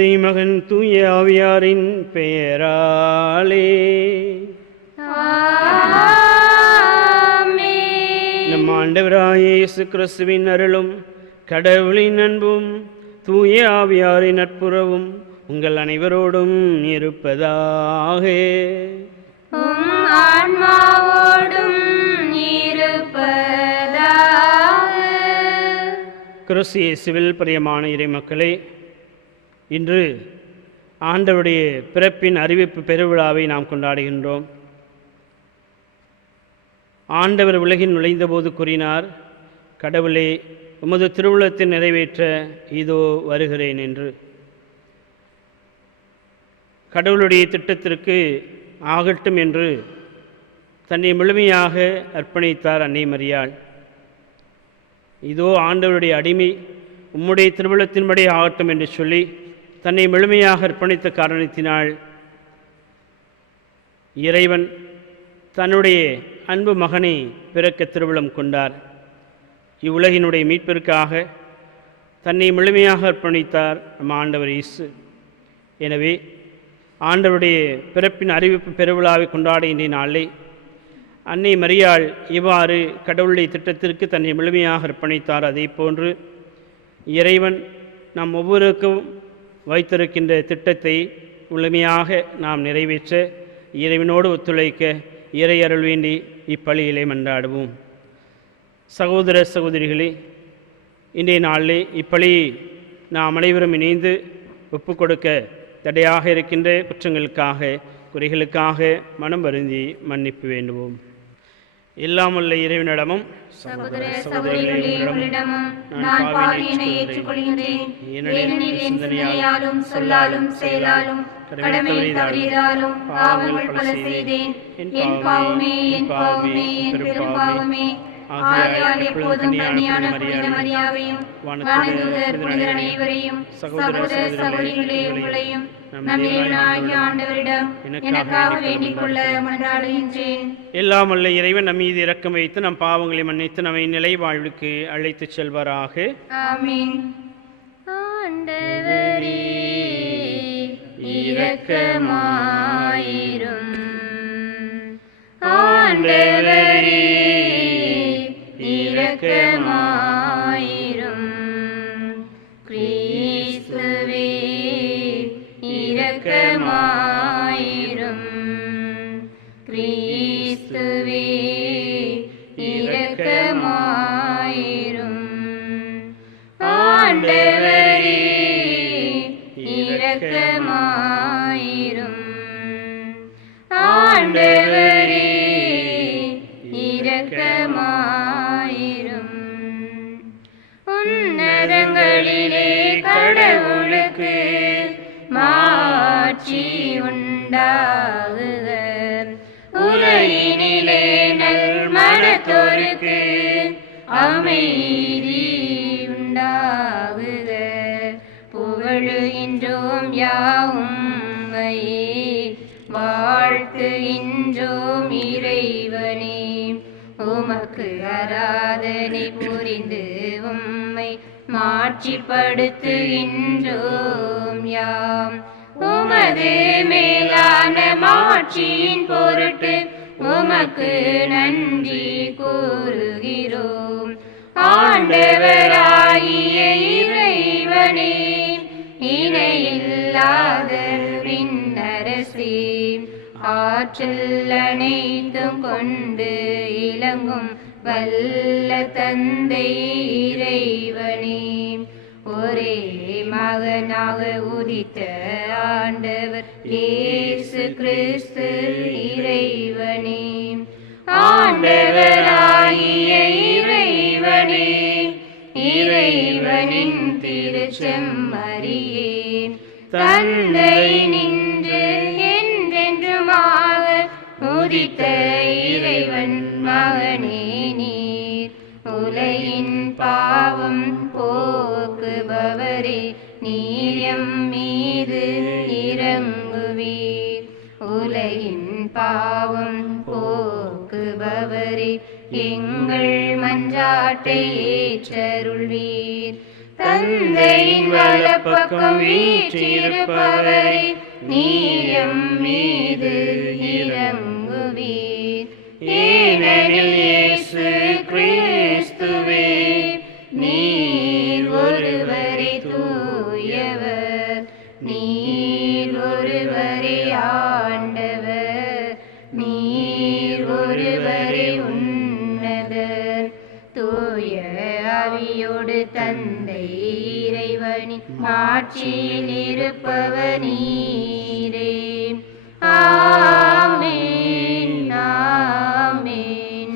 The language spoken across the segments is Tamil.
தந்தை மகன் தூய ஆவியாரின் பெயராலே நம் ஆண்டவராகிய இயேசு கிறிஸ்துவின் அருளும் கடவுளின் அன்பும் தூய ஆவியாரின் நட்புறவும் உங்கள் அனைவரோடும் இருப்பதாக. கிறிஸ்து இயேசுவில் பிரியமான இறைமக்களே, இன்று ஆண்டவருடைய பிறப்பின் அறிவிப்பு பெருவிழாவை நாம் கொண்டாடுகின்றோம். ஆண்டவர் உலகில் நுழைந்தபோது கூறினார், கடவுளே, உமது திருவுளத்தை நிறைவேற்ற இதோ வருகிறேன் என்று. கடவுளுடைய திட்டத்திற்கு ஆகட்டும் என்று தன்னை முழுமையாக அர்ப்பணித்தார் அன்னை மரியாள். இதோ ஆண்டவருடைய அடிமை, உம்முடைய திருவுளத்தின்படி ஆகட்டும் என்று சொல்லி தன்னை முழுமையாக அர்ப்பணித்த காரணத்தினால் இறைவன் தன்னுடைய அன்பு மகனை பிறக்க திருவுளம் கொண்டார். இவ்வுலகினுடைய மீட்பிற்காக தன்னை முழுமையாக அர்ப்பணித்தார் நம் ஆண்டவர் இயேசு. எனவே ஆண்டவருடைய பிறப்பின் அறிவிப்பு பெருவிழாவை கொண்டாடுகின்ற நாளை அன்னை மரியாள் இவ்வாறு கடவுளுடைய திட்டத்திற்கு தன்னை முழுமையாக அர்ப்பணித்தார். அதே போன்று இறைவன் நம் ஒவ்வொருக்கும் வைத்திருக்கின்ற திட்டத்தை முழுமையாக நாம் நிறைவேற்ற இறைவனோடு ஒத்துழைக்க இறை அருள் வேண்டி இப்பலியிலே மன்றாடுவோம். சகோதர சகோதரிகளே, இன்றைய நாளிலே இப்பலியை நாம் அனைவரும் இணைந்து ஒப்பு கொடுக்க தடையாக இருக்கின்ற குற்றங்களுக்காக குறைகளுக்காக மனம் வருந்தி மன்னிப்பு வேண்டுவோம். எல்லாம் வல்ல இறைவனிடமும் சகோதர சகோதரிகளிடமும் நான் பாவியினை ஏற்றுக்கொள்கிறேன். ஏனெனில் என் சிந்தனையாலும் சொல்லாலும் செயலாலும் கடமை தவறியதாலும் பாவங்கள் பல செய்தேன். என் பாவமே என் பாவமே என் பெரும் பாவமே. ஆகையால் எப்போதும் கன்னியான புனித மரியாவையும் வானதூதர் புனிதர் அனைவரையும் சகோதர சகோதரிகளே உங்களையும் நம் இறைவனாகிய ஆண்டவரிடம் எனக்காக வேண்டிக் கொள்ள மன்றாடுகின்றேன். எல்லாம் வல்ல இறைவன் நம் மீது இரக்கம் வைத்து நம் பாவங்களை மன்னித்து நம்மை நிலை வாழ்வுக்கு அழைத்துச் செல்வாராக. ஆமீன். ஆண்டவரே இரக்கமாயிரும். ஆண்டவரே இரக்கமாயிரும். கிறிஸ்துவே இரக்கமாயிரும். கிறிஸ்துவே இரக்கமாயிரும். ஆண்டவரே இரக்கமாயிரும். ஆண்டவரே இரக்கமாயிரும். உன்னதங்களிலே கடவுளுக்கு மாட்சி உண்டாகுக. உலகினிலே நல் மனத்தோருக்கு அமைதி உண்டாகுக. புகழுகின்றோம் யாவும்மையே, வாழ்த்துகின்றோம் இறைவனே. உமக்கு ஆராதனை புரிந்து உம்மை மாட்சிப்படுத்துகின்றோம் யாம். உமது மேலான மாட்சியின் பொருட்டு உமக்கு நன்றி கூறுகிறோம். ஆண்டவராகிய இறைவனே, இணையில்லாத விண்ணரசே, ஆற்றல் அனைத்தும் கொண்டு இலங்கும் வல்ல தந்தை இறைவனே, ஒரே மகனாக உதித்த ஆண்டவர் இயேசு கிறிஸ்து இறைவனே. ஆண்டவராகிய இறைவனே, இறைவனின் திருச்செம்மறியே, தந்தை நின்று என்றென்றுமாக உதித்த இறைவன் மகனே நீர். உலகின் பாவம் போக்குபவரே, நீர் எம் மீது இறங்குவீர். உலகின் பாவம் போக்குபவரே, எங்கள் மன்றாட்டை ஏற்றருள்வீர். தந்தையின் வலப்பக்கம் வீற்றிருப்பவரே, நீயம் மீது இறங்குவீர். ஏனெனில் இயேசு கிறிஸ்துவே, நீர் ஒருவரே தூயவர், நீர் ஒருவரே ஆண்டவர், நீர் ஒருவரே உன்னதர். தூய ஆவியோடு தந்தை இறைவனின் ஆட்சியில் இருப்பவர் நீரே. ஆமென், ஆமென்,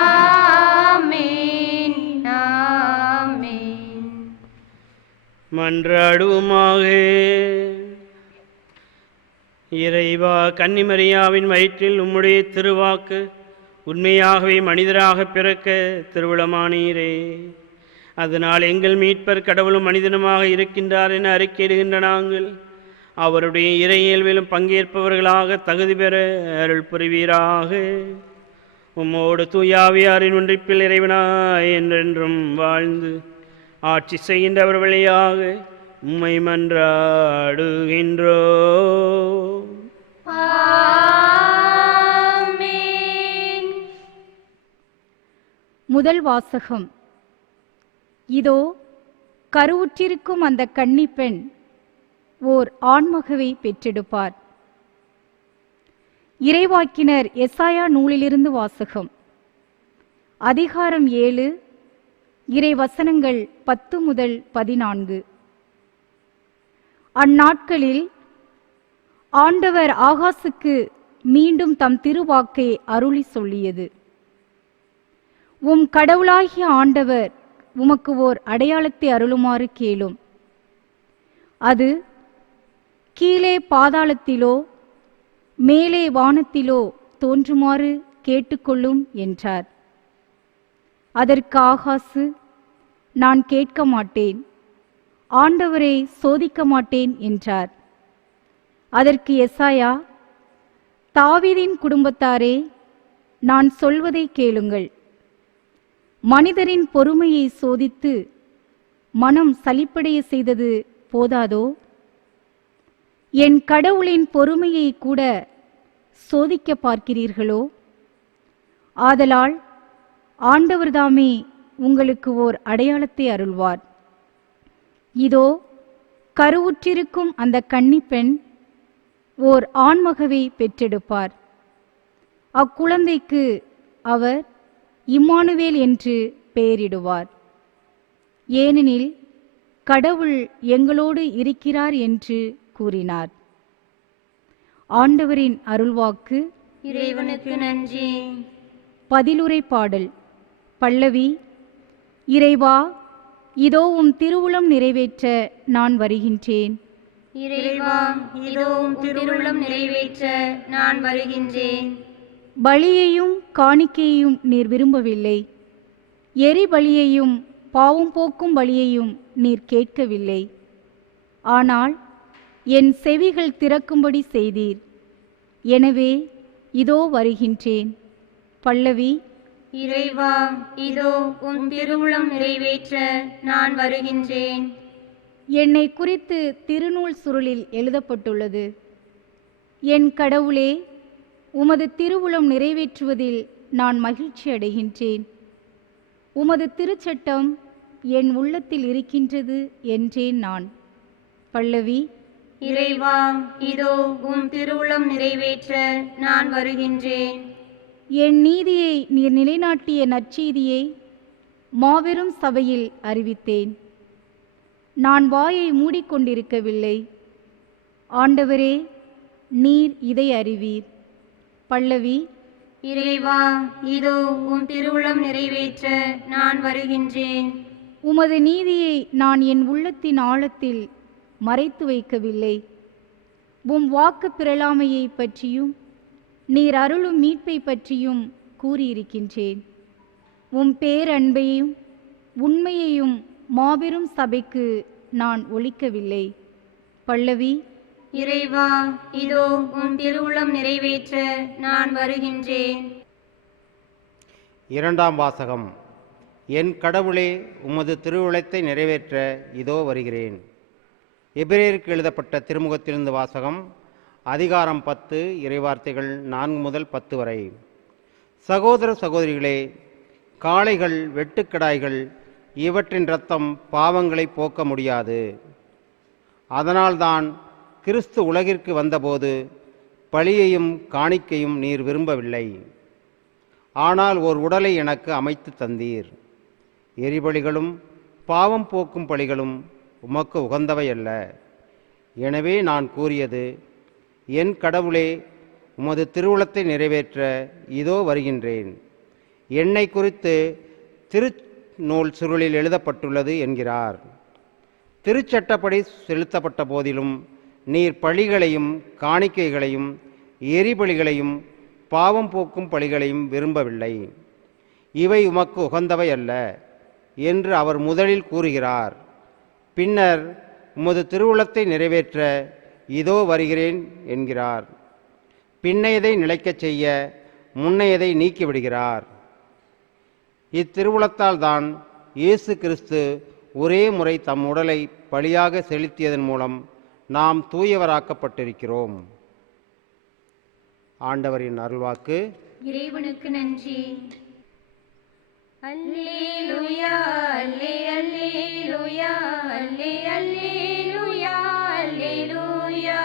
ஆமென், ஆமென். மன்றாடுவோமாக. இறைவா, கன்னிமரியாவின் வயிற்றில் உம்முடைய திருவாக்கு உண்மையாகவே மனிதராக பிறக்க திருவுளமானீரே. அதனால் எங்கள் மீட்பர் கடவுளும் மனிதனுமாக இருக்கின்றார் என அறிக்கையிடுகின்ற நாங்கள் அவருடைய இறையியல்பிலும் பங்கேற்பவர்களாக தகுதி பெற அருள் புரிவீராக. உம்மோடு தூயாவியாரின் ஒன்றிப்பில் இறைவனாய் என்றென்றும் வாழ்ந்து ஆட்சி செய்கின்றவர் வழியாக உம்மை மன்றாடுகின்றோ. ஆமென். முதல் வாசகம். இதோ கருவுற்றிருக்கும் அந்த கன்னிப்பெண் ஓர் ஆண்மகவை பெற்றெடுப்பார். இறைவாக்கினர் எசாயா நூலிலிருந்து வாசகம். அதிகாரம் 7, இறை வசனங்கள் 10 முதல் 14. அந்நாட்களில் ஆண்டவர் ஆகாசுக்கு மீண்டும் தம் திருவாக்கை அருளி சொல்லியது. உம் கடவுளாகிய ஆண்டவர் உமக்கு ஓர் அடையாளத்தை அருளுமாறு கேளும். அது கீழே பாதாளத்திலோ மேலே வானத்திலோ தோன்றுமாறு கேட்டுக்கொள்ளும் என்றார். அதற்கு ஆகாசு, நான் கேட்க மாட்டேன், ஆண்டவரை சோதிக்க மாட்டேன் என்றார். அதற்கு எசாயா, தாவீதின் குடும்பத்தாரே, நான் சொல்வதை கேளுங்கள். மனிதரின் பொறுமையை சோதித்து மனம் சலிப்படைய செய்தது போதாதோ? என் கடவுளின் பொறுமையை கூட சோதிக்க பார்க்கிறீர்களோ? ஆதலால் ஆண்டவர்தாமே உங்களுக்கு ஓர் அடையாளத்தை அருள்வார். இதோ கருவுற்றிருக்கும் அந்த கன்னிப்பெண் ஓர் ஆண்மகவை பெற்றெடுப்பார். அக்குழந்தைக்கு அவர் இம்மானுவேல் என்று பெயரிடுவார். ஏனெனில் கடவுள் எங்களோடு இருக்கிறார் என்று கூறினார். ஆண்டவரின் அருள்வாக்கு. இறைவனுக்கு நன்றி. பதிலுரை பாடல். பல்லவி. இறைவா, இதோ உம் திருவுளம் நிறைவேற்ற நான் வருகின்றேன். இறைவா, இதோ உம் திருவுளம் நிறைவேற்ற நான் வருகின்றேன். பலியையும் காணிக்கையையும் நீர் விரும்பவில்லை, எரிபலியையும் பாவம் போக்கும் பலியையும் நீர் கேட்கவில்லை. ஆனால் என் செவிகள் திறக்கும்படி செய்தீர். எனவே இதோ வருகின்றேன். பல்லவி. இறைவா, இதோ உம் திருவுளம் நிறைவேற்ற நான் வருகின்றேன். என்னை குறித்து திருநூல் சுருளில் எழுதப்பட்டுள்ளது. என் கடவுளே, உமது திருவுளம் நிறைவேற்றுவதில் நான் மகிழ்ச்சி அடைகின்றேன். உமது திருச்சட்டம் என் உள்ளத்தில் இருக்கின்றது என்றேன் நான். பல்லவி. இறைவா, இதோ உம் திருவுளம் நிறைவேற்ற நான் வருகின்றேன். என் நீதியை நீர் நிலைநாட்டிய நற்செய்தியை மாபெரும் சபையில் அறிவித்தேன். நான் வாயை மூடிக்கொண்டிருக்கவில்லை. ஆண்டவரே, நீர் இதை அறிவீர். பல்லவி. இறைவா, இதோ உம் திருவுளம் நிறைவேற்ற நான் வருகின்றேன். உமது நீதியை நான் என் உள்ளத்தின் ஆழத்தில் மறைத்து வைக்கவில்லை. உம் வாக்கு பிறழாமையை பற்றியும் நீர் அருளும் மீட்பை பற்றியும் கூறியிருக்கின்றேன். உம் பேரன்பையும் உண்மையையும் மாபெரும் சபைக்கு நான் ஒலிக்கவில்லை. பல்லவி. இறைவா, இதோ உம் திருவுளம் நிறைவேற்ற நான் வருகின்றேன். இரண்டாம் வாசகம். என் கடவுளே, உமது திருவுளத்தை நிறைவேற்ற இதோ வருகிறேன். எபிரேயருக்கு எழுதப்பட்ட திருமுகத்திலிருந்து வாசகம். அதிகாரம் 10, இறைவார்த்தைகள் 4 முதல் 10 வரை. சகோதர சகோதரிகளே, காளைகள், வெட்டுக்கடாய்கள் இவற்றின் இரத்தம் பாவங்களை போக்க முடியாது. அதனால்தான் கிறிஸ்து உலகிற்கு வந்தபோது பலியையும் காணிக்கையும் நீர் விரும்பவில்லை. ஆனால் ஓர் உடலை எனக்கு அமைத்து தந்தீர். எரிபலிகளும் பாவம் போக்கும் பலிகளும் உமக்கு உகந்தவை அல்ல. எனவே நான் கூறியது, என் கடவுளே, உமது திருவுளத்தை நிறைவேற்ற இதோ வருகின்றேன். என்னை குறித்து திருநூல் சுருளில் எழுதப்பட்டுள்ளது என்கிறார். திருச்சட்டப்படி செலுத்தப்பட்ட போதிலும் நீர் பலிகளையும் காணிக்கைகளையும் எரிபலிகளையும் பாவம் போக்கும் பலிகளையும் விரும்பவில்லை. இவை உமக்கு உகந்தவை அல்ல என்று அவர் முதலில் கூறுகிறார். பின்னர் உமது திருவுளத்தை நிறைவேற்ற இதோ வருகிறேன் என்கிறார். பின்னையதை நிலைக்கச் செய்ய முன்னையதை நீக்கிவிடுகிறார். இத்திருவுளத்தால் தான் இயேசு கிறிஸ்து ஒரே முறை தம் உடலை பலியாக செலுத்தியதன் மூலம் நாம் தூயவராக்கப்பட்டிருக்கிறோம். ஆண்டவரின் அருள்வாக்கு. இறைவனுக்கு நன்றி. அல்லேலூயா, அல்லே அல்லேலூயா, அல்லே அல்லேலூயா, அல்லேலூயா,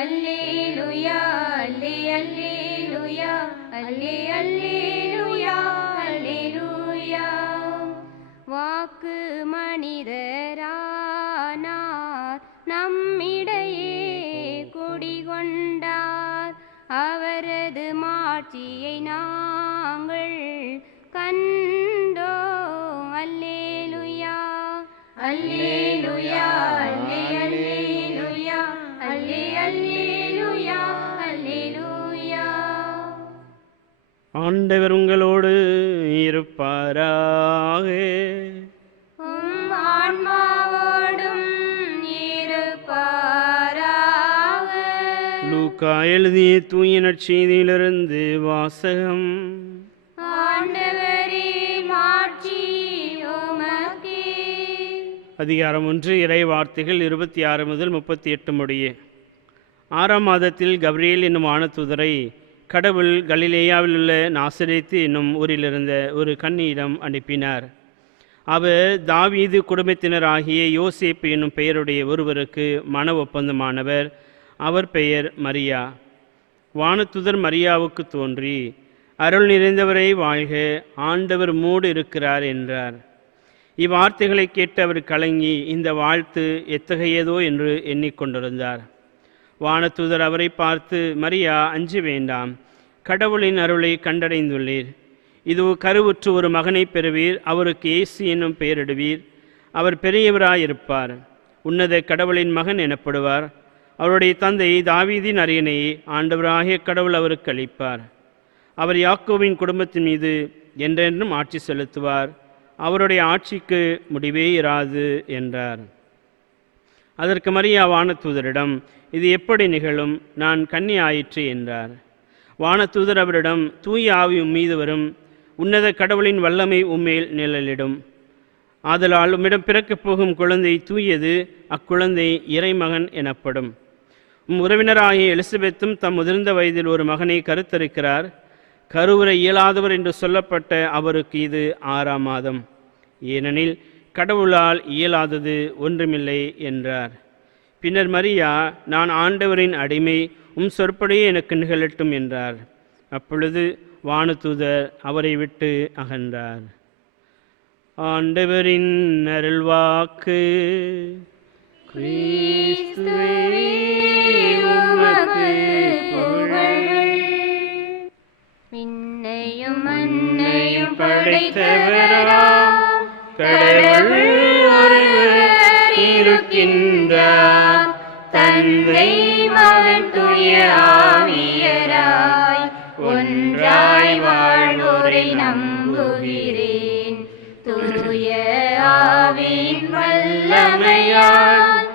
அல்லேலூயா, அல்லே அல்லேலூயா, அல்லே அல்லேலூயா, அல்லேலூயா. வாக்கு மனிதரானார், நம்மிடையே குடிகொண்டார். அவரது மாட்சியை நாங்கள் கண்டோம். அல்லேலூயா, அல்லேலூயா, அல்லே அல்லேலூயா, அல்லே அல்லேலூயா, அல்லேலூயா. ஆண்டவர் உங்களோடு இருப்பாராக. உம் ஆன்மாவோடும் இருப்பாராக. லூக்கா எழுதிய தூய நற்செய்தியிலிருந்து வாசகம். ஆண்டவரே, மாட்சி உமக்கே. அதிகாரம் 1, இறை வார்த்தைகள் 26 முதல் 38 முடிய. 6ஆம் மாதத்தில் கப்ரியேல் என்னும் வானதூதரை கடவுள் கலிலேயாவில் உள்ள நாசரேத்து என்னும் ஊரிலிருந்த ஒரு கன்னியிடம் அனுப்பினார். அவர் தாவீது குடும்பத்தினராகிய யோசேப்பு என்னும் பெயருடைய ஒருவருக்கு மன ஒப்பந்தமானவர். அவர் பெயர் மரியா. வானதூதர் மரியாவுக்கு தோன்றி, அருள் நிறைந்தவரை வாழ்க, ஆண்டவர் மூடு இருக்கிறார் என்றார். இவ்வார்த்தைகளை கேட்டு அவர் கலங்கி இந்த வாழ்த்து எத்தகையதோ என்று எண்ணிக்கொண்டிருந்தார். வானதூதர் அவரை பார்த்து, மரியா, அஞ்ச வேண்டாம், கடவுளின் அருளை கண்டடைந்துள்ளீர். இதோ கருவுற்று ஒரு மகனை பெறுவீர், அவருக்கு இயேசு என்னும் பெயரிடுவீர். அவர் பெரியவராயிருப்பார், உன்னத கடவுளின் மகன் எனப்படுவார். அவருடைய தந்தை தாவீதின் அரியணையை ஆண்டவராகிய கடவுள் அவருக்கு அளிப்பார். அவர் யாக்கோபின் குடும்பத்தின் மீது என்றென்றும் ஆட்சி செலுத்துவார். அவருடைய ஆட்சிக்கு முடிவே இராது என்றார். அதற்கு மரியா வானதூதரிடம், இது எப்படி நிகழும்? நான் கன்னி ஆயிற்று என்றார். வானதூதர் அவரிடம், தூய ஆவி உம்மீது வரும், உன்னத கடவுளின் வல்லமை உம்மேல் நிழலிடும். ஆதலால் உம்மிடம் பிறக்கப் போகும் குழந்தை தூயது, அக்குழந்தை இறைமகன் எனப்படும். உறவினராகிய எலிசபெத்தும் தம் முதிர்ந்த வயதில் ஒரு மகனை கருத்தரிக்கிறார். கருவுற இயலாதவர் என்று சொல்லப்பட்ட அவருக்கு இது 6ஆம் மாதம். ஏனெனில் கடவுளால் இயலாதது ஒன்றுமில்லை என்றார். பின்னர் மரியா, நான் ஆண்டவரின் அடிமை, உம் சொற்படியே எனக்கு நிகழட்டும் என்றார். அப்பொழுது வானதூதர் அவரை விட்டு அகன்றார். ஆண்டவரின் அருள்வாக்கு. கிறிஸ்துவே உமக்கு புகழ். விண்ணையும் மண்ணையும் படைத்தவராம் கடவுள் ஒருவர் இருக்கின்றார். தந்தை மகன் தூய ஆவியராய் ஒன்றாய் வாழ்வோரை நம்புகிறேன். தூய ஆவியின் வல்லமையால்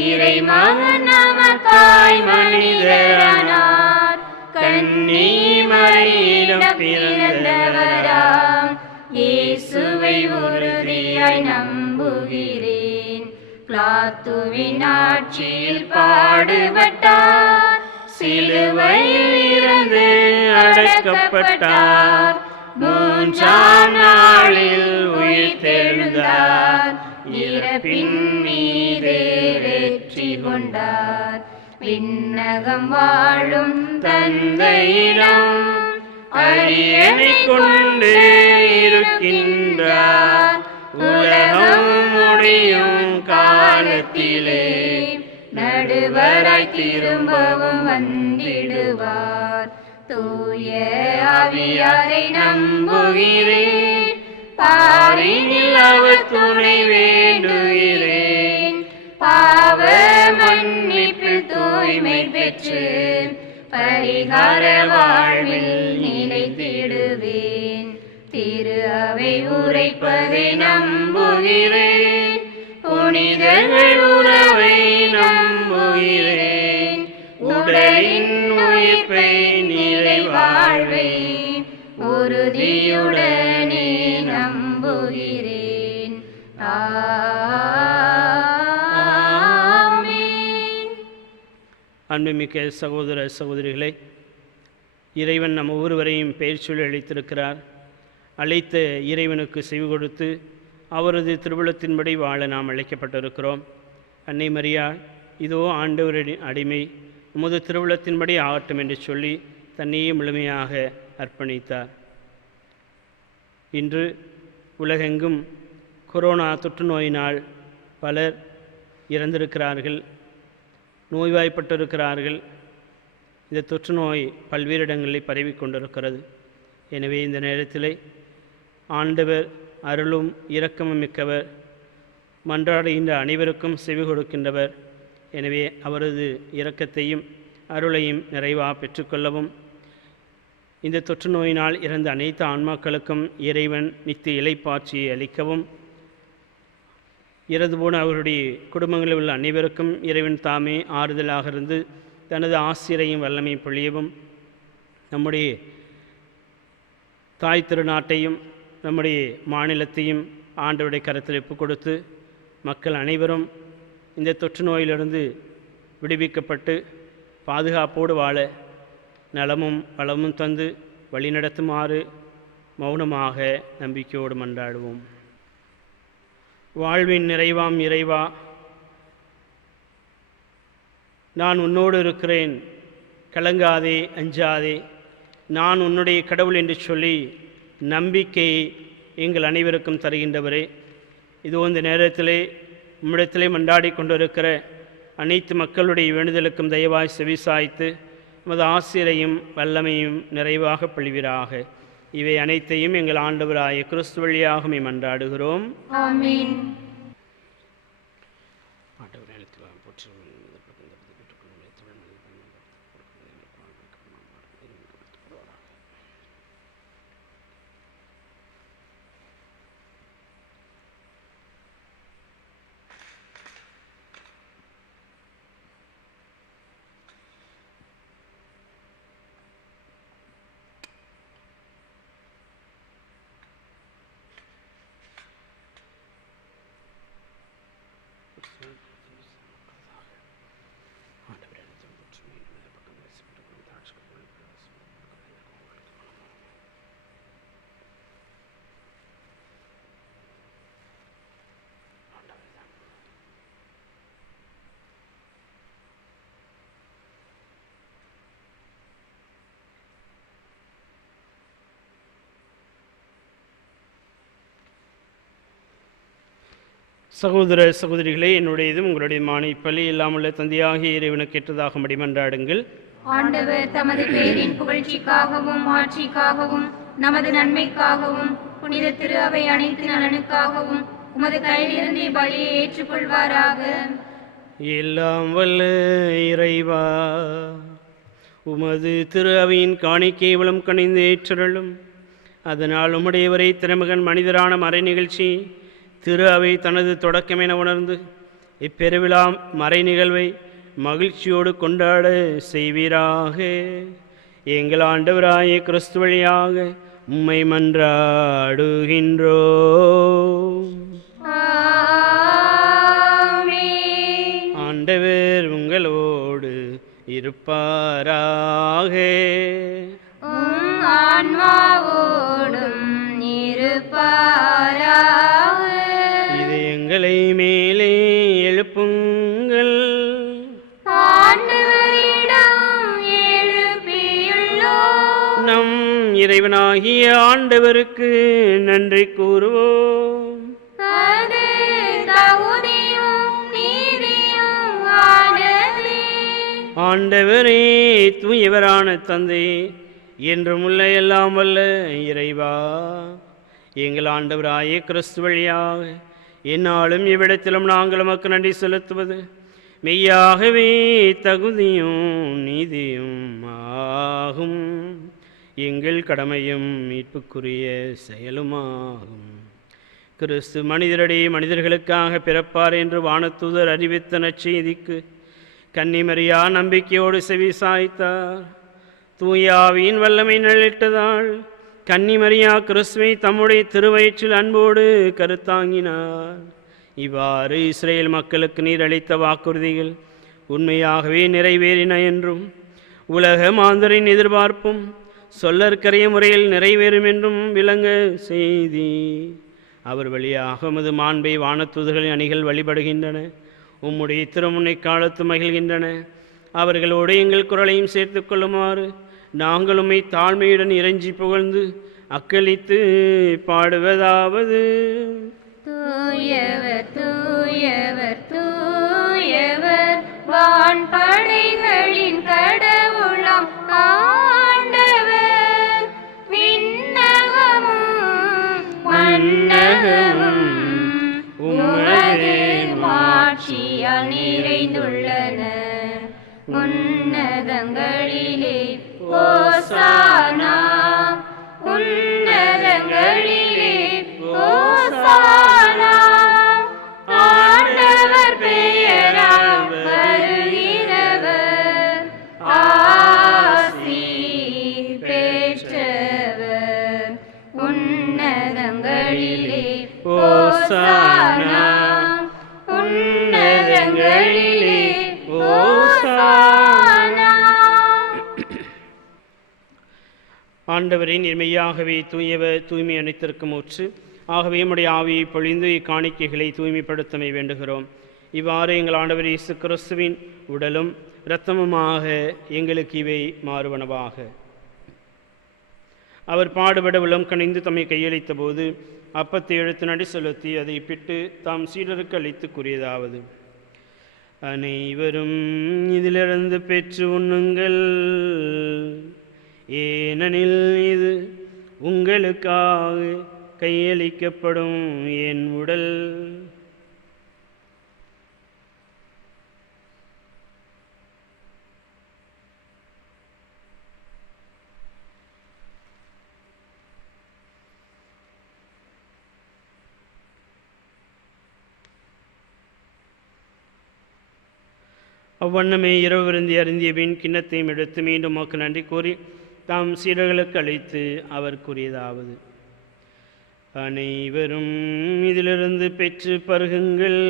இறைமகன் நமக்காய் மனிதரானார். கன்னி மரியிடம் பிறந்தவராம் இயேசு கிறிஸ்துவின் ஆட்சியில் பாடுபட்டார், சிலுவையில் இருந்து அடக்கப்பட்டார், மூன்றாம் நாளில் உயிர்த்தெழுந்தார், இறப்பின் மீது வெற்றி கொண்டார். விண்ணகம் வாழும் தந்தையிடம் அரியணை கொண்டு இருக்கின்றார், உலகம் முடியும் காலத்திலே நடுவராய் திரும்பவும் வந்திடுவார். தூய ஆவியாரை நம்புகிறேன், பாரினில் அவர் துணை வேண்டுகிறேன், பாவ மன்னிப்பில் தூய்மை பெற்று பரிகார வாழ்வில் நிலைத்திடுவேன். திரு அவை உரைப்பதை நம்புகிறேன், புனிதர்கள் உறவை நம்புகிறேன், உடலின் உயிர்ப்பை நிலை வாழ்வை உறுதியுடனே நம்புகிறேன். ஆமென். அன்புமிக்க சகோதர சகோதரிகளே, இறைவன் நம் ஒவ்வொருவரையும் பெயர் சொல்லி அழைத்திருக்கிறார். அழைத்த இறைவனுக்கு செவி கொடுத்து அவரது திருவுளத்தின்படி வாழ நாம் அழைக்கப்பட்டிருக்கிறோம். அன்னை மரியாள், இதோ ஆண்டவரின் அடிமை, உமது திருவுளத்தின்படி ஆகட்டும் என்று சொல்லி தன்னையே முழுமையாக அர்ப்பணித்தார். இன்று உலகெங்கும் கொரோனா தொற்று நோயினால் பலர் இறந்திருக்கிறார்கள், நோய்வாய்ப்பட்டிருக்கிறார்கள். இந்த தொற்று நோய் பல்வேறு இடங்களில் பரவி கொண்டிருக்கிறது. எனவே இந்த நேரத்திலே ஆண்டவர் அருளும் இரக்கமும் மிக்கவர், மன்றாடுகின்ற அனைவருக்கும் செவி கொடுக்கின்றவர். எனவே அவரது இரக்கத்தையும் அருளையும் நிறைவாக பெற்றுக்கொள்ளவும், இந்த தொற்று நோயினால் இறந்த அனைத்து ஆன்மாக்களுக்கும் இறைவன் நித்திய இளைப்பாட்சியை அளிக்கவும், இறந்து போன அவருடைய குடும்பங்களில் உள்ள அனைவருக்கும் இறைவன் தாமே ஆறுதலாக இருந்து தனது ஆசிரியையும் வல்லமை பொழியவும், நம்முடைய தாய் திருநாட்டையும் நம்முடைய மாநிலத்தையும் ஆண்டவருடைய கரத்தில் ஒப்புக் கொடுத்து மக்கள் அனைவரும் இந்த தொற்று நோயிலிருந்து விடுவிக்கப்பட்டு பாதுகாப்போடு வாழ நலமும் வளமும் தந்து வழிநடத்துமாறு மௌனமாக நம்பிக்கையோடு மன்றாடுவோம். வாழ்வின் நிறைவாம் இறைவா, நான் உன்னோடு இருக்கிறேன், கலங்காதே, அஞ்சாதே, நான் உன்னுடைய கடவுள் என்று சொல்லி நம்பிக்கையை எங்கள் அனைவருக்கும் தருகின்றவரே, இது இந்த நேரத்திலே உம்மிடத்திலே மன்றாடி கொண்டிருக்கிற அனைத்து மக்களுடைய வேண்டுதலுக்கும் தயவாய் செவிசாய்த்து உமது ஆசிரியையும் வல்லமையும் நிறைவாக பொழிவீராக. இவை அனைத்தையும் எங்கள் ஆண்டவராய கிறிஸ்து வழியாக மன்றாடுகிறோம். ஆமென். சகோதர சகோதரிகளே, என்னுடையதும் உங்களுடையமான இப்பலி இல்லாமல்ல தந்தையாகிய இறைவனுக்கு ஏற்றதாகும்படி மன்றாடுங்கள். ஆண்டவர் தமது பேரின் புகழ்ச்சிக்காகவும் ஆட்சிக்காகவும் நமது நன்மைக்காகவும் புனித திரு அவை அனைத்து நலனுக்காகவும் உமது கையிலிருந்து பலியை ஏற்றுக்கொள்வாராக. எல்லாம் வல்ல இறைவா, உமது திரு அவையின் காணிக்கை வளம் கணிந்து ஏற்றலும், அதனால் உம்முடையவரை திருமகன் மனிதரான மறை நிகழ்ச்சி திரு அவை தனது தொடக்கமென உணர்ந்து இப்பெருவிழா மறை நிகழ்வை மகிழ்ச்சியோடு கொண்டாட செய்வீராக. எங்கள் ஆண்டவராய கிறிஸ்து வழியாக உம்மை மன்றாடுகின்றோம். ஆமென். உங்களோடு இருப்பாராக. உம் ஆன்மாவோடும் இருப்பாராக. இது எங்களை மேலே எழுப்புங்கள். ஆண்டவரிடம் எழுப்பியுள்ளோம். நம் இறைவனாகிய ஆண்டவருக்கு நன்றி கூறுவோம். அது தகுதியும் நீதியும் ஆனதே. ஆண்டவரே, தூயவரான தந்தை, என்றும் உள்ள எல்லாம் வல்ல இறைவா, எங்கள் ஆண்டவராய கிறிஸ்து வழியாக எந்நாளும் இவ்விடத்திலும் நாங்கள் உமக்கு நன்றி செலுத்துவது மெய்யாகவே தகுதியும் நீதியும் ஆகும். எங்கள் கடமையும் மீட்புக்குரிய செயலுமாகும். கிறிஸ்து மனிதர்களுக்காக பிறப்பார் என்று வானதூதர் அறிவித்த நற்செய்திக்கு கன்னிமரியா நம்பிக்கையோடு செவி சாய்த்தார். தூயாவின் வல்லமை நிழலிட்டதால் கன்னிமரியா கிறிஸ்துவை தம்முடைய திருவயிற்றில் அன்போடு கருத்தாங்கினார். இவ்வாறு இஸ்ரேல் மக்களுக்கு நீர் அளித்த வாக்குறுதிகள் உண்மையாகவே நிறைவேறின என்றும் உலக மாந்தரின் எதிர்பார்ப்பும் சொல்லற்கரிய முறையில் நிறைவேறும் என்றும் விளங்க செய்தி. அவர் வழியாக உமது மாண்பை வானதூதர்களின் அணிகள் வழிபடுகின்றன. உம்முடைய திருமுன்னை காலத்து மகிழ்கின்றன. அவர்களோடு எங்கள் குரலையும் சேர்த்து கொள்ளுமாறு நாங்கள் உம்மை தாழ்மையுடன் இறைஞ்சி புகழ்ந்து அக்களித்து பாடுவதாவது: தூயவர் தூயவர் தூயவர், வான்படைகளின் கடவுளாம் ஆண்டவர். விண்ணகமும் மண்ணகமும் உமது மாட்சியால் நிறைந்துள்ளன. உன்னதங்களிலே ஓசானா, உன்னதங்களிலே ஓசானா. ஆண்டவர் பெயரால் வருகிறவர் ஆசி பெற்றவர். உன்னதங்களிலே ஓசானா, உன்னதங்களிலே ஓசானா. ஆண்டவரே, நிர்மையாகவே தூயவர், தூய்மை அனைத்திற்கும் ஊற்று. ஆகவே உம்முடைய ஆவியை பொழிந்து இக்காணிக்கைகளை தூய்மைப்படுத்தமை வேண்டுகிறோம். இவ்வாறு எங்கள் ஆண்டவர் இயேசு கிறிஸ்துவின் உடலும் இரத்தமுமாக எங்களுக்கு இவை மாறுவனவாக. அவர் பாடுபட உளம் கணிந்து தம்மை கையளித்த போது அப்பத்தை எடுத்து நடி செலுத்தி அதை பிட்டு தாம் சீடருக்கு அளித்து கூறியதாவது: அனைவரும் இதிலிருந்து பெற்று உண்ணுங்கள், ஏனெனில் இது உங்களுக்காக கையளிக்கப்படும் என் உடல். அவ்வண்ணமே இரவு விருந்தி அருந்திய பின் கிண்ணத்தையும் எடுத்து மீண்டும் உமக்கு நன்றி கூறி தாம் சீடர்களுக்கு அழைத்து அவர் கூறியதாவது: அனைவரும் இதிலிருந்து பெற்று பருகுங்கள்,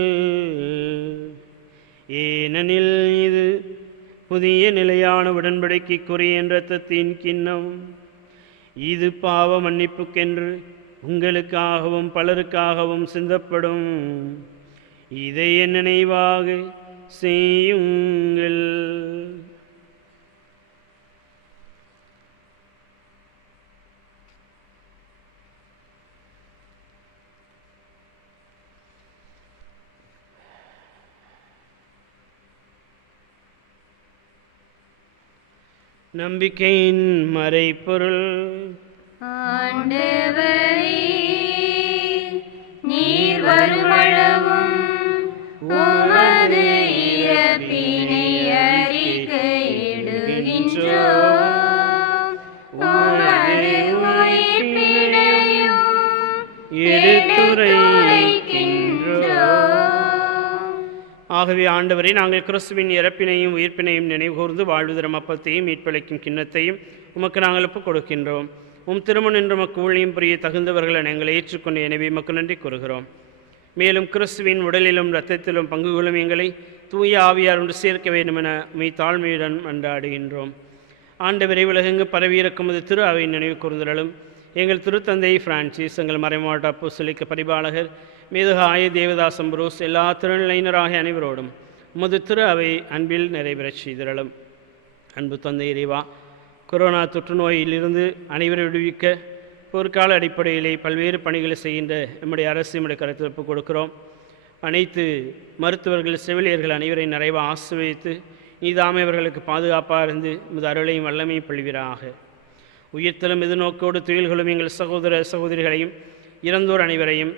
ஏனெனில் இது புதிய நிலையான உடன்படிக்கைக்குரிய என் இரத்தத்தின் கிண்ணம். இது பாவ மன்னிப்புக்கென்று உங்களுக்காகவும் பலருக்காகவும் சிந்தப்படும். இதை என் நினைவாக செய்யுங்கள். நம்பிக்கையின் மறைபொருள். ஆண்டவரே, நீர் வருமளவும் உமது இறப்பினை அறிக்கையிடுகின்றோம். உமது உயிர்ப்பினையும் எடுத்துரைக்கின்றோம். ஆகவே ஆண்டவரே, நாங்கள் கிறிஸ்துவின் இறப்பினையும் உயிர்ப்பினையும் நினைவுகூர்ந்து வாழ்வு தரும் அப்பத்தையும் மீட்பளிக்கும் கிண்ணத்தையும் உமக்கு நாங்கள் ஒப்புக் கொடுக்கின்றோம். திருமண் என்று மக்கு ஊழியம் புரிய தகுந்தவர்கள் எங்களை ஏற்றுக்கொண்டு எனவே மக்கு நன்றி கூறுகிறோம். மேலும் கிறிஸ்துவின் உடலிலும் இரத்தத்திலும் பங்கு கொள்ளும் எங்களை தூய ஆவியார் ஒன்று சேர்க்க வேண்டும் என உம்மை தாழ்மையுடன் மன்றாடுகின்றோம். ஆண்டவரை உலகெங்கு பரவியிருக்கும் அது திரு அவை நினைவு கூர்ந்தலும் எங்கள் திருத்தந்தை பிரான்சிஸ், எங்கள் மறைமாவட்ட அப்போஸ்தலிக்க பரிபாலகர் மேதகாய தேவதாசம் புரூஸ், எல்லா திருநிலையினராகிய அனைவரோடும் உமது திரு அவை அன்பில் நிறைவேறச் செய்திரலும். அன்பு தந்தை இறைவா, கொரோனா தொற்று நோயிலிருந்து அனைவரை விடுவிக்க போர்க்கால அடிப்படையிலே பல்வேறு பணிகளை செய்கின்ற நம்முடைய அரசு நம்முடைய கருத்தில் ஒப்புக் கொடுக்கிறோம். அனைத்து மருத்துவர்கள், செவிலியர்கள் அனைவரையும் நிறைவாக ஆசீர்வதித்து நீதாமே அவர்களுக்கு பாதுகாப்பாக இருந்து உமது அருளையும் வல்லமையும் பொழிவீராக. உயிர்த்தலும் எதிர்நோக்கோடு துயில்களும் எங்கள் சகோதர சகோதரிகளையும் இறந்தோர் அனைவரையும்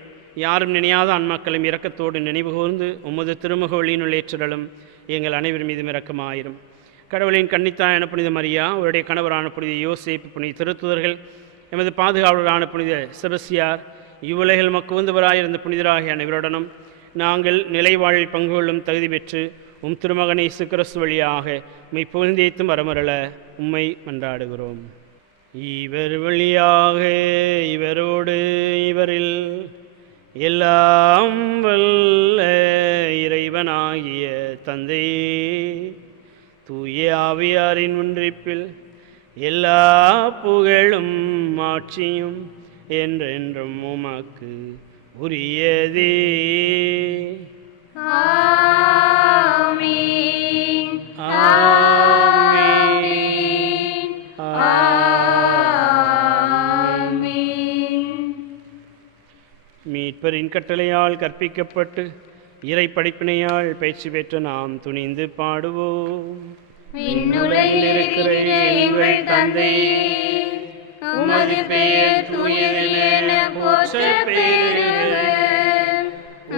யாரும் நினையாத ஆன்மாக்களையும் இரக்கத்தோடு நினைவு கூர்ந்து உமது திருமுக ஒளியினுள்ளேற்றலும் எங்கள் அனைவர் மீதும் இரக்கமாயிரும். கடவுளின் கன்னித்தாயான புனித மரியா, அவருடைய கணவரான புனித யோசேப்பு, புனித திருத்துதர்கள், எமது பாதுகாவலரான புனித செபஸ்தியார், இவ்வுலகில் மக்குவந்தவராயிருந்த புனிதராகிய அனைவருடனும் நாங்கள் நிலைவாழில் பங்கு கொள்ளும் தகுதி பெற்று உம் திருமகனை இயேசு கிறிஸ்து வழியாக உம்மை புகழ்ந்தேத்தும் வரமரல உம்மை மன்றாடுகிறோம். இவர் வழியாக இவரோடு இவரில் எல்லாம் வல்ல இறைவனாகிய தந்தையே, தூய ஆவியாரின் ஒன்றிப்பில் எல்லா புகழும் ஆட்சியும் என்றென்றும் உமக்கு உரியதே. ஆமென். ஆமென். ஆமென். மீட்பரின் கட்டளையால் கற்பிக்கப்பட்டு இறை படிப்பினையால் பயிற்சி பெற்று நாம் துணிந்து பாடுவோம். விண்ணுலகில் இருக்கிற எங்கள் தந்தையே, உமது பெயர் தூயது என போற்றப் பெறுக.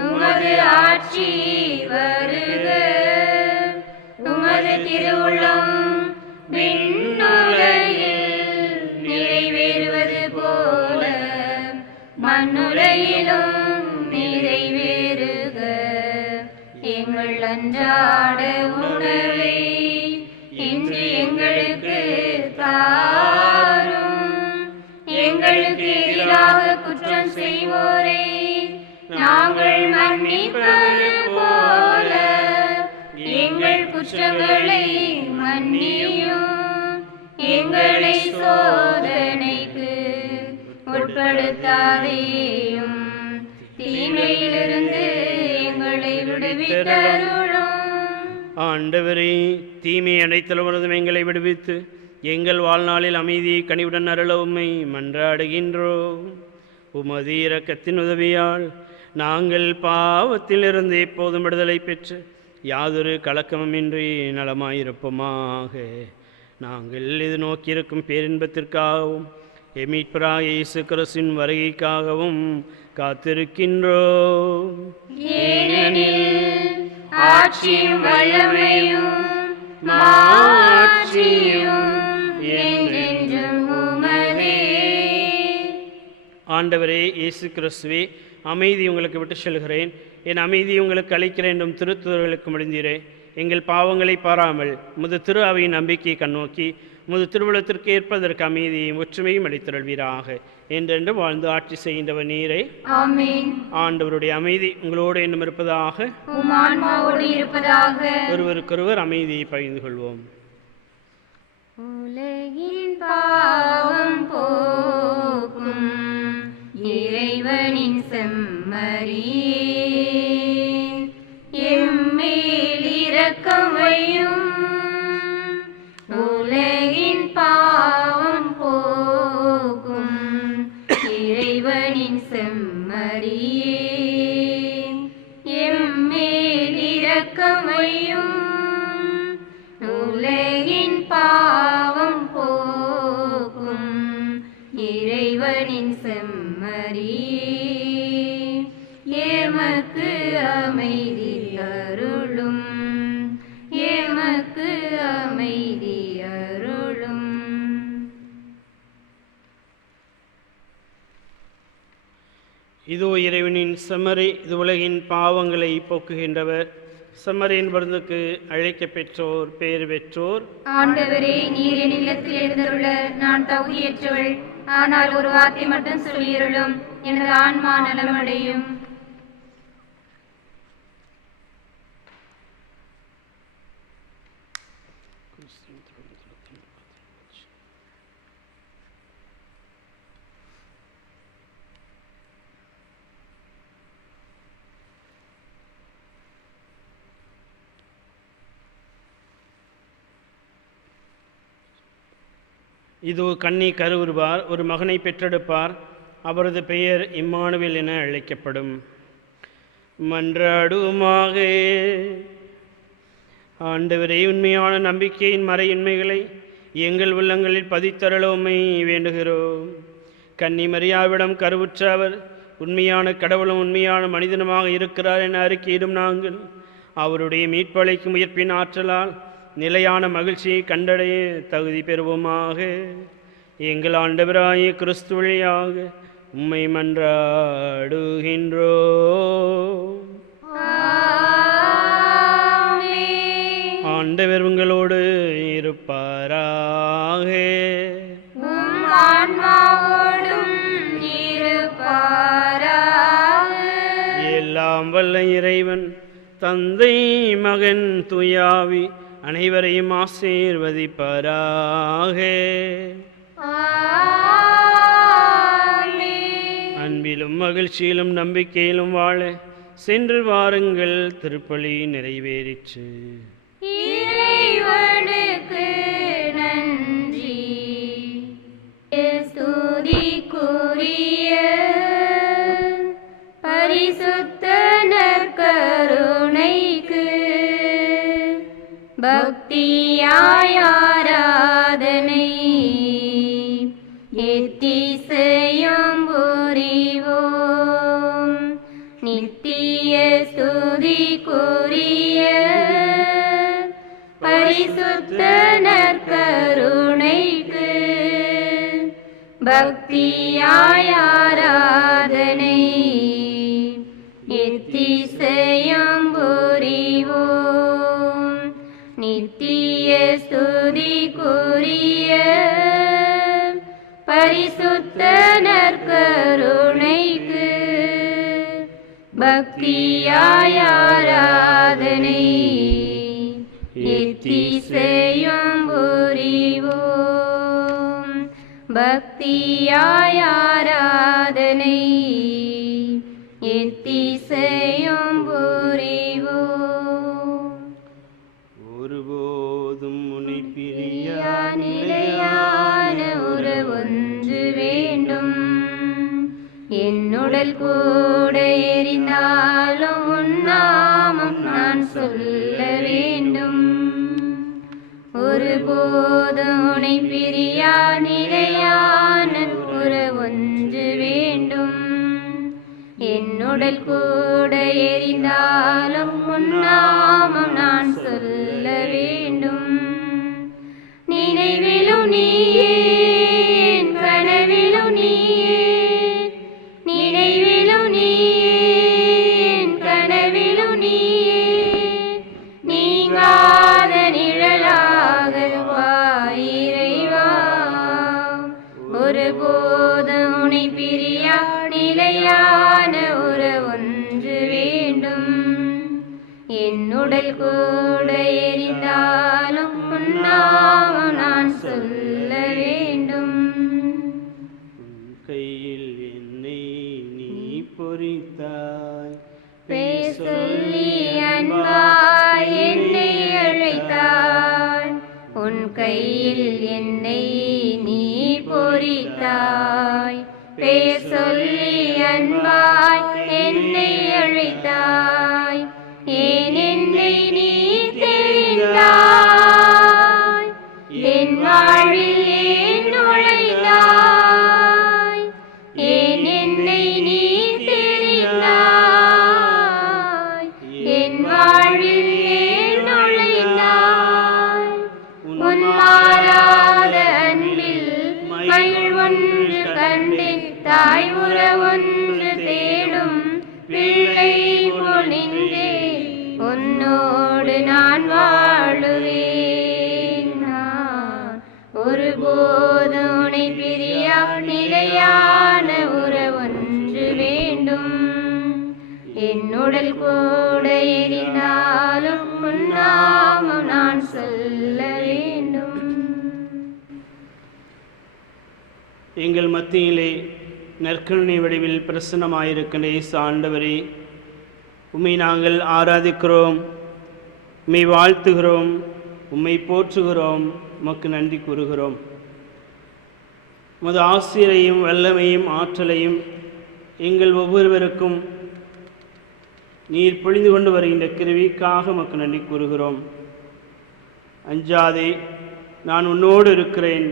உமது ஆட்சி வருக. உமது திருவுளம் விண்ணுலகில் நிறைவேறுவது போல மண்ணுலகிலும் நிறைவேறுக. எங்கள் அன்றாட உணவை இன்று எங்களுக்கு தாரும். எங்களுக்கு எதிராக குற்றம் செய்வோரை நாங்கள் மன்னிப்பது போல எங்கள் குற்றங்களை மன்னியும். எங்களை சோதனைக்கு உட்படுத்தாதேயும், தீமையிலிருந்து எங்களை விடுவித்தருளும். ஆண்டவரே, தீமை அடைத்தலுவதும் எங்களை விடுவித்து எங்கள் வாழ்நாளில் அமைதியை கனிவுடன் அருள உம்மை மன்றாடுகின்றோம். உமது இரக்கத்தின் உதவியால் நாங்கள் பாவத்திலிருந்து எப்போதும் விடுதலை பெற்று யாதொரு கலக்கமுமின்றி நலமாயிருப்போமாக. நாங்கள் இது நோக்கியிருக்கும் பேரின்பத்திற்காகவும் எமீட்பராகிய இயேசு கிறிஸ்துவின் வருகைக்காகவும் காத்திருக்கின்றோம். ஏனெனில் ஆட்சியும் வல்லமையும் மாட்சியும் என்றென்றும் உமதே. ஆண்டவரே இயேசு கிறிஸ்துவே, அமைதி உங்களுக்கு விட்டு செல்கிறேன், என் அமைதி உங்களுக்கு அளிக்கிறேன் என்றும் திருத்துதர்களுக்கு முடிந்தீரே. எங்கள் பாவங்களை பாராமல் முது திரு அவையின் நம்பிக்கையை கண்ணோக்கி முது திருவுளத்திற்கு ஏற்பதற்கு அமைதியையும் ஒற்றுமையும் அளித்தருள்வீராக. என்றென்று வாழ்ந்து ஆட்சி செய்கின்றவர் நீரே. ஆமென். ஆண்டவருடைய அமைதி உங்களோடு என்னும் இருப்பதாக. உம் ஆன்மாவோடு இருப்பதாக. ஒருவருக்கொருவர் அமைதியை பகிர்ந்து கொள்வோம். உலகின் பாவம் போக்கும் இறைவனின் செம்மறியே, எம்மேல் இரக்கம் வையும். உலகின் பாவம் போக்கும் இறைவனின் செம்மறியே, எம்மேல் இரக்கம் வையும். உலகின் பாவம் போக்கும் இறைவனின் செம்மறியே, எமக்கு அமைதி அருளும். எமக்கு அமைதி அருளும். இதோ இறைவனின் செம்மறி, இது உலகின் பாவங்களை போக்குகின்றவர். செம்மறியின் விருந்துக்கு அழைக்க பெற்றோர் பேறு பெற்றோர். ஆண்டவரே, நீர் என் இல்லத்தில் எழுந்தருள நான் தகுதியற்றவள். ஆனால் ஒரு வார்த்தை மட்டும் சொல்லியருளும், எனது ஆன்மா நலமடையும். இதோ கன்னி கருவுறுவார், ஒரு மகனை பெற்றெடுப்பார், அவரது பெயர் இம்மானுவேல் என அழைக்கப்படும். மன்றாடுமாக. ஆண்டவரே, உண்மையான நம்பிக்கையின் மறையின்மைகளை எங்கள் உள்ளங்களில் பதித்தருளோமை வேண்டுகிறோம். கன்னி மரியாவிடம் கருவுற்ற அவர் உண்மையான கடவுளும் உண்மையான மனிதனுமாக இருக்கிறார் என அறிக்கையிடும் நாங்கள் அவருடைய மீட்பளிக்கும் உயிர்ப்பின் ஆற்றலால் நிலையான மகிழ்ச்சியை கண்டடைய தகுதி பெறுவோமாக. எங்கள் ஆண்டவராகிய கிறிஸ்து வழியாக உம்மை மன்றாடுகின்றோம். ஆண்டவர் உங்களோடு இருப்பாராக. எல்லாம் வல்ல இறைவன் தந்தை, மகன், தூயாவி அனைவரையும் ஆசீர்வதிப்பாராக. அன்பிலும் மகிழ்ச்சியிலும் நம்பிக்கையிலும் வாழ சென்று வாருங்கள். திருப்பலி நிறைவேறிற்று. இறைவனுக்கு நன்றி. ஸ்துதிக்குரிய பரிசுத்த நற்கருணைக்கு பக்தியாய் ஆராதனை எத்திசையும் புரிவோம். நித்திய ஸ்துதிக்குரிய பரிசுத்த நற்கருணைக்கு பக்தியாய் ஆராதனை எத்திசையும் புரிவோம். நித்திய ஸ்துதிக்குரிய பரிசுத்த நற்கருணைக்கு பக்தியாய் ஆராதனை எத்திசையும் புரிவோம். பக்தியாய் ஆராதனை எத்திசையும் புரிவோம். ஒருபோதும் உன்னை பிரியா நிலையான உறவொன்று வேண்டும். என்னுடல் கூட எரிந்தாலும் உன் நாமம் நான் சொல்ல வேண்டும். ஒருபோதும் உன்னை பிரியா நிலையான உறவொன்று வேண்டும். என்னுடல் கூட எரிந்தாலும் உன் நாமம் நான் சொல்ல வேண்டும். நினைவிலும் நீயே, என் கனவிலும் நீயே, நினைவிலும் நீயே, என் கனவிலும் நீயே, நீங்காத நிழலாக வா இறைவா. ஒருபோதும் உன்னை பிரியா நிலையான உறவொன்று வேண்டும். என்னுடல் கூட எரிந்தாலும் உன் நாமம் நான் சொல்ல வேண்டும். கையில் என்னை நீ பொறித்தாய், பேசொல்லி அன்பாய் என்னை அழைத்தாய். உன் கையில் என்னை நீ பொறித்தாய். பேசொல்லி அன்பாய் என்னை அழைத்தாய். ஏன் என்னை நீ தெரிந்தாய். என் வாழ்வில் ஏன் நுழைந்தாய். ஏன் என்னை நீ தெரிந்தாய். என் வாழ்வில் ஏன் நுழைந்தாய். உன் மாறாத அன்பில் மகிழ்வொன்று கண்டேன். தாய் உறவொன்று தேடும் பிள்ளை போல் நின்றே உன்னோடு நான் வாழுவேன். நான் ஒருபோதும் உன்னை பிரியா நிலையான உறவொன்று வேண்டும். என்னுடல் கூட எரிந்தாலும் உன் நாமம் நான் சொல்ல வேண்டும். எங்கள் மத்தியிலே நற்கருணை வடிவில் பிரசன்னமாயிருக்கின்ற இயேசு ஆண்டவரே, உம்மை நாங்கள் ஆராதிக்கிறோம், உம்மை வாழ்த்துகிறோம், உம்மை போற்றுகிறோம், உமக்கு நன்றி கூறுகிறோம். உமது ஆசிரியையும் வல்லமையும் ஆற்றலையும் எங்கள் ஒவ்வொருவருக்கும் நீர் பொழிந்து கொண்டு வருகின்ற கிருவிக்காக உமக்கு நன்றி கூறுகிறோம். அஞ்சாதே, நான் உன்னோடு இருக்கிறேன்,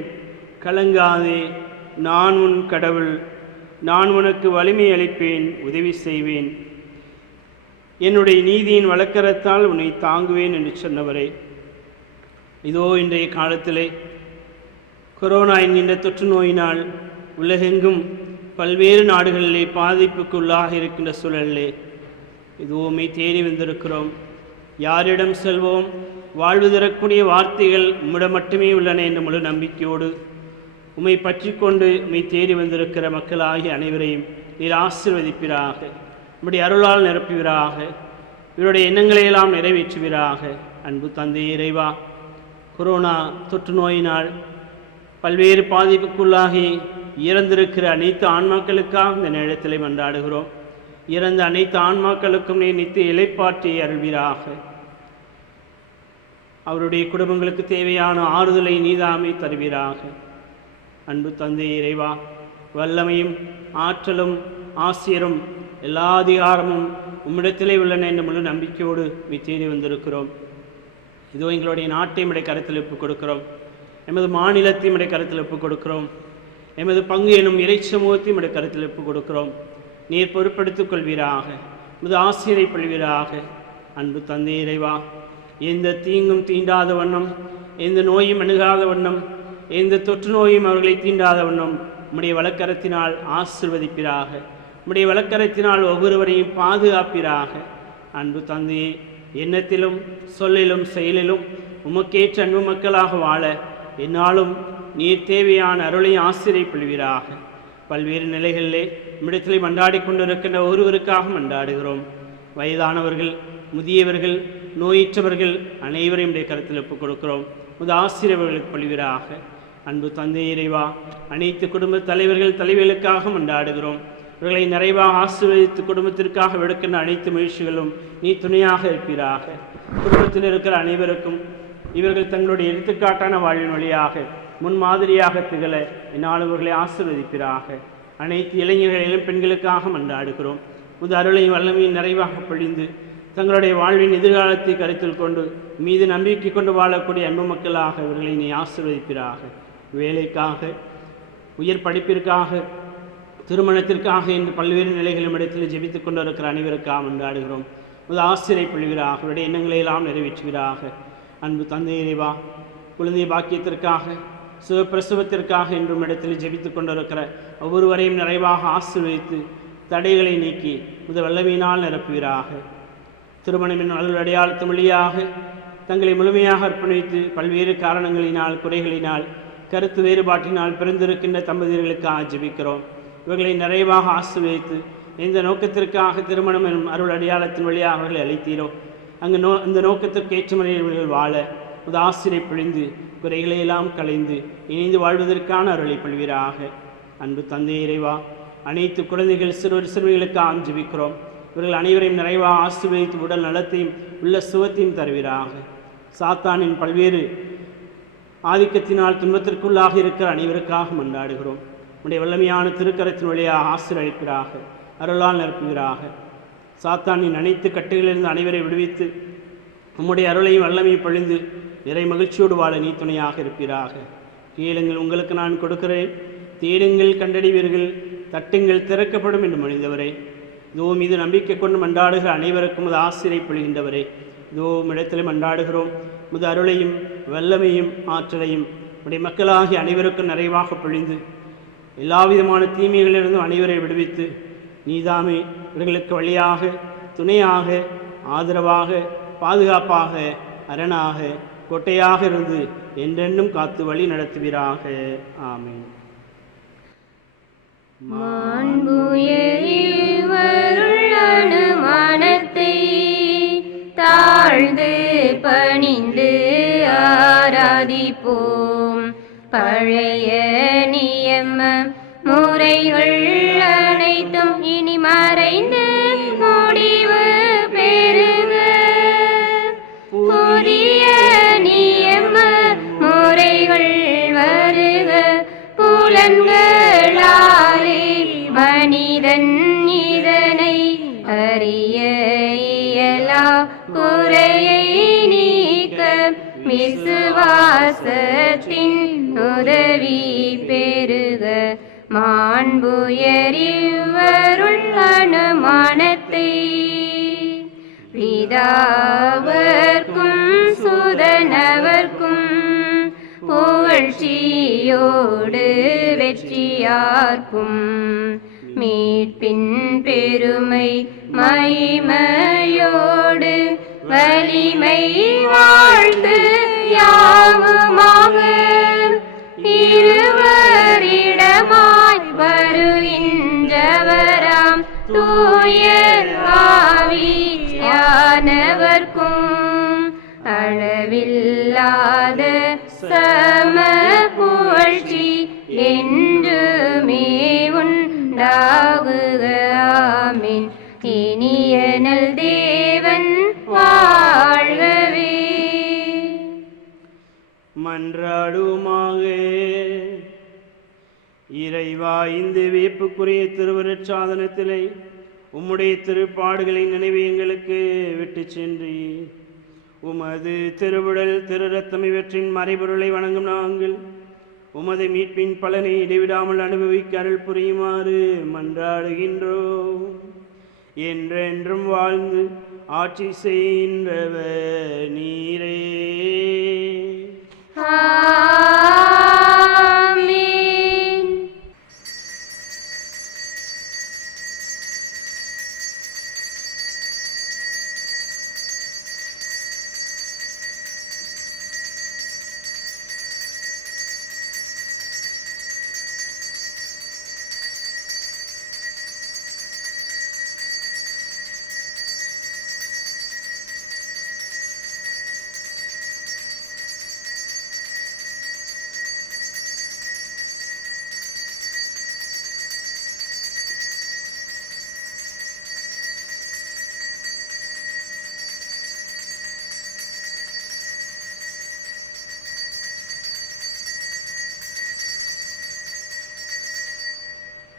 கலங்காதே, நான் உன் கடவுள், நான் உனக்கு வலிமை அளிப்பேன், உதவி செய்வேன், என்னுடைய நீதியின் வழக்கரத்தால் உன்னை தாங்குவேன் என்று சொன்னவரே, இதோ இன்றைய காலத்திலே கொரோனா என்கின்ற தொற்று நோயினால் உலகெங்கும் பல்வேறு நாடுகளிலே பாதிப்புக்குள்ளாக இருக்கின்ற சூழலிலே இதுவுமே தேடி வந்திருக்கிறோம். யாரிடம் செல்வோம்? வாழ்வு தரக்கூடிய வார்த்தைகள் உம்மிடம் மட்டுமே உள்ளன என்ற முழு நம்பிக்கையோடு உம்மை பற்றி கொண்டு உம்மை தேடி வந்திருக்கிற மக்களாகிய அனைவரையும் நீர் ஆசீர்வதிப்பீராக, உம்முடைய அருளால் நிரப்புவீராக, இவருடைய எண்ணங்களையெல்லாம் நிறைவேற்றுவீராக. அன்பு தந்தை இறைவா, கொரோனா தொற்று நோயினால் பல்வேறு பாதிப்புக்குள்ளாகி இறந்திருக்கிற அனைத்து ஆன்மாக்களுக்காக இந்த நேரத்தில் மன்றாடுகிறோம். இறந்த அனைத்து ஆன்மாக்களுக்கும் நீர் நித்திய இளைப்பாற்றி அருள்வீராக. அவருடைய குடும்பங்களுக்கு தேவையான ஆறுதலை நீதாமை தருவீராக. அன்பு தந்தை இறைவா, வல்லமையும் ஆற்றலும் ஆசிரியரும் எல்லா அதிகாரமும் உம்மிடத்திலே உள்ளன என்ற முழு நம்பிக்கையோடு தேடி வந்திருக்கிறோம். இதோ எங்களுடைய நாட்டை உம்முடைய கருத்தில் ஒப்புக் கொடுக்கிறோம், எமது மாநிலத்தை உம்முடைய கருத்தில் ஒப்புக் கொடுக்கிறோம், எமது பங்கு எனும் இறை சமூகத்தை உம்முடைய கருத்தில் ஒப்புக் கொடுக்கிறோம். நீர் பொறுப்படுத்திக் கொள்வீராக, உமது ஆசிரியரை பொழிவீராக. அன்பு தந்தை இறைவா, எந்த தீங்கும் தீண்டாத வண்ணம், எந்த நோயும் அணுகாத வண்ணம், எந்த தொற்று நோயும் அவர்களை தீண்டாத வண்ணம் உம்முடைய வழக்கரத்தினால் ஆசிர்வதிப்பீராக. உம்முடைய வழக்கரத்தினால் ஒவ்வொருவரையும் பாதுகாப்பீராக. அன்பு தந்தையே, எண்ணத்திலும் சொல்லிலும் செயலிலும் உமக்கேற்ற அன்பு மக்களாக வாழ என்னாலும் நீர் தேவையான அருளை ஆசிரியை பொழிவீராக. பல்வேறு நிலைகளிலே உம்மிடத்திலே மன்றாடி கொண்டிருக்கின்ற ஒருவருக்காக மன்றாடுகிறோம். வயதானவர்கள், முதியவர்கள், நோயற்றவர்கள் அனைவரையும் உடைய கருத்தில் ஒப்புக் கொடுக்கிறோம். உமது ஆசிரியர்களுக்கு பொழிவீராக. அன்பு தந்தை இறைவா, அனைத்து குடும்ப தலைவர்கள் தலைவர்களுக்காக மன்றாடுகிறோம். இவர்களை நிறைவாக ஆசீர்வதித்து குடும்பத்திற்காக விடுக்கின்ற அனைத்து முயற்சிகளும் நீ துணையாக இருப்பீராக. குடும்பத்தில் இருக்கிற அனைவருக்கும் இவர்கள் தங்களுடைய எடுத்துக்காட்டான வாழ்வின் வழியாக முன்மாதிரியாக திகழ என்னால் இவர்களை ஆசீர்வதிப்பீராக. அனைத்து இளைஞர்களிலும் பெண்களுக்காக மன்றாடுகிறோம். உமது அருளையும் வல்லமையும் நிறைவாக பொழிந்து தங்களுடைய வாழ்வின் எதிர்காலத்தை கருத்தில் கொண்டு மீது நம்பிக்கை கொண்டு வாழக்கூடிய அன்பு மக்களாக இவர்களை நீ ஆசீர்வதிப்பீராக. வேலைக்காக, உயர் படிப்பிற்காக, திருமணத்திற்காக என்று பல்வேறு நிலைகளும் இடத்தில் ஜெபித்துக் கொண்டு இருக்கிற அனைவருக்காக மன்றாடுகிறோம். உமது ஆசிரியை பொழிவீராக, அவருடைய எண்ணங்களை எல்லாம் நிறைவேற்றுவீராக. அன்பு தந்தை இறைவா, குழந்தை பாக்கியத்திற்காக, சுகப்பிரசவத்திற்காக என்றும் இடத்தில் ஜெபித்துக் கொண்டிருக்கிற ஒவ்வொருவரையும் நிறைவாக ஆசீர்வதித்து தடைகளை நீக்கி உமது வல்லமையினால் நிரப்புவீராக. திருமணம் என்னும் அருள் அடையாளத்தின் வழியாக தங்களை முழுமையாக அர்ப்பணித்து பல்வேறு காரணங்களினால், குறைகளினால், கருத்து வேறுபாட்டினால் பிறந்திருக்கின்ற தம்பதியர்களுக்காக ஜெபிக்கிறோம். இவர்களை நிறைவாக ஆசீர்வதித்து எந்த நோக்கத்திற்காக திருமணம் எனும் அருள் அடையாளத்தின் வழியாக அவர்களை அழைத்தீரோ அந்த நோக்கத்திற்கு ஏற்ற முறையில் இவர்கள் வாழ உமது ஆசிரியை பொழிந்து குறைகளையெல்லாம் களைந்து இணைந்து வாழ்வதற்கான அருளை பொழிவீராக. அன்பு தந்தை இறைவா, அனைத்து குழந்தைகள் சிறுமிகளுக்காக ஜெபிக்கிறோம். இவர்கள் அனைவரையும் நிறைவாக ஆசீர்வதித்து உடல் நலத்தையும் உள்ள சுகத்தையும் தருவீராக. சாத்தானின் பல்வேறு ஆதிக்கத்தினால் துன்பத்திற்குள்ளாக இருக்கிற அனைவருக்காக மன்றாடுகிறோம். உடைய வல்லமையான திருக்கரத்தின் வழியாக ஆசீர்வதிப்பீராக, அருளால் நிரப்புவீராக. சாத்தானின் அனைத்து கட்டுகளிலிருந்து அனைவரை விடுவித்து உம்முடைய அருளையும் வல்லமையும் பொழிந்து நிறை மகிழ்ச்சியோடு வாழ நீ துணையாக இருப்பீராக. கேளுங்கள், உங்களுக்கு நான் கொடுக்கிறேன், தேடுங்கள் கண்டடைவீர்கள், தட்டுங்கள் திறக்கப்படும் என்று மொழிந்தவரே, இதோ மீது நம்பிக்கை கொண்டு மன்றாடுகிற அனைவருக்கும் அது ஆசிரியை பொழிகின்றவரே, இதோ இடத்தில் மன்றாடுகிறோம். முது அருளையும் வல்லமையும் ஆற்றலையும் உடைய மக்களாகிய அனைவருக்கும் நிறைவாக பொழிந்து எல்லாவிதமான தீமைகளிலிருந்தும் அனைவரை விடுவித்து நீதாமே இவர்களுக்கு வழியாக, துணையாக, ஆதரவாக, பாதுகாப்பாக, அரணாக, கோட்டையாக இருந்து என்றென்றும் காத்து வழி நடத்துவீராக. ஆமென். மானத்தை தாழ்ந்து பணிந்து ஆராதிப்போம். பழைய நியம முறைகள் அனைத்தும் இனி மறைந்து முடிவு பெறுக. புதிய நியம முறைகள் வருக. புலன்களாலே மனிதன் இதனை அறிய இயலா குறையை நீக்க விசுவாசத்தின் உதவி பெறுக. மாண்புயரிவருள் அனுமானத்தை பிதாவர்க்கும் சுதனவர்க்கும் புகழ்ச்சியோடு வெற்றியார்க்கும் மீட்பின் பெருமை மகிமையோடு வலிமை வாழ்ந்து யாவுமாக இருவரிடமாய் வருகின்றவராம் தூய ஆவியானவர்க்கும் அளவில்லாத சம புகழ்ச்சி என்றுமே உண்டாகுக. ஆமென். இனியனல் தேவன் வாழ்கவே. மன்றாடுமாக. இறைவா, இந்த வியப்புக்குரிய திருவருட் சாதனத்திலே உம்முடைய திருப்பாடுகளை நினைவு எங்களுக்கு விட்டு சென்று உமது திருவுடல் திரு ரத்தம் இவற்றின் மறைபொருளை வணங்கும் நாங்கள் உமது மீட்பின் பலனை இடைவிடாமல் அனுபவிக்க அருள் புரியுமாறு மன்றாடுகின்றோம். என்றென்றும் வாழ்ந்து ஆட்சி செய்கின்றவர் நீரே.